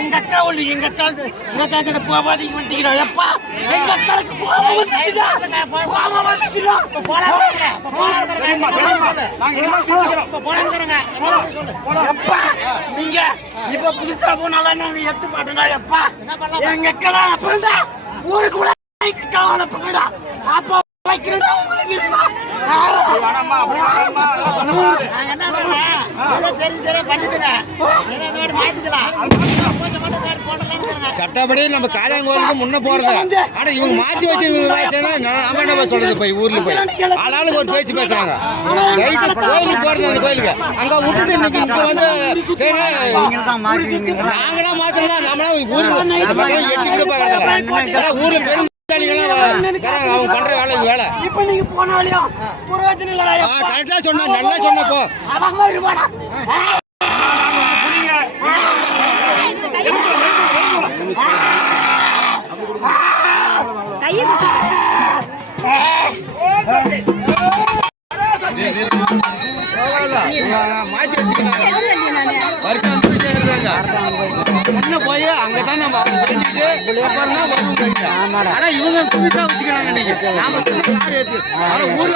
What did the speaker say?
எங்க அக்கா ஒண்ணு எங்க அக்கா போவாதீங்க வந்துட்டீங்களா எப்பா எங்க அக்காவுக்கு கோபம் வந்துச்சுடா நீங்க இப்ப புதுசா போனாலும் நாங்க எத்து மாட்டோம்டா எப்பா எங்க அக்கா அப்புறம்டா ஊருக்குள்ள கவலைப்படுடா அப்பா வைக்கிறடா உங்களுக்கு சட்டப்படி நம்ம காலாங்கோலுக்கு முன்ன போறது. ஆனா இவங்க மாத்தி வச்சு நாம என்ன சொல்றது? போய் ஊர்ல போய் ஆளாளுக்கு ஒரு பேச்சு பேசுறாங்க. கோயிலுக்கு போறது அந்த கோயிலுக்கு அங்க விட்டுட்டு இன்னைக்கு இங்க வந்து நாங்களாம் மாத்திரலாம் நம்மளாம் ஊர்ல பெரும் அவங்க பண்ற வேலை வேலை. இப்ப நீங்க போனாலையும் புரோஜனம் இல்லடா. கரெக்டா சொன்ன, நல்லா சொன்னப்போ மாத்தி வச்சுக்கிறாங்க. போய் அங்கதான் நம்ம அப்புறம் தான் வருவோம். ஆனா இவங்க புதுசா வச்சுக்கிறாங்க. நீங்க நாம யார் ஏத்து ஊர்ல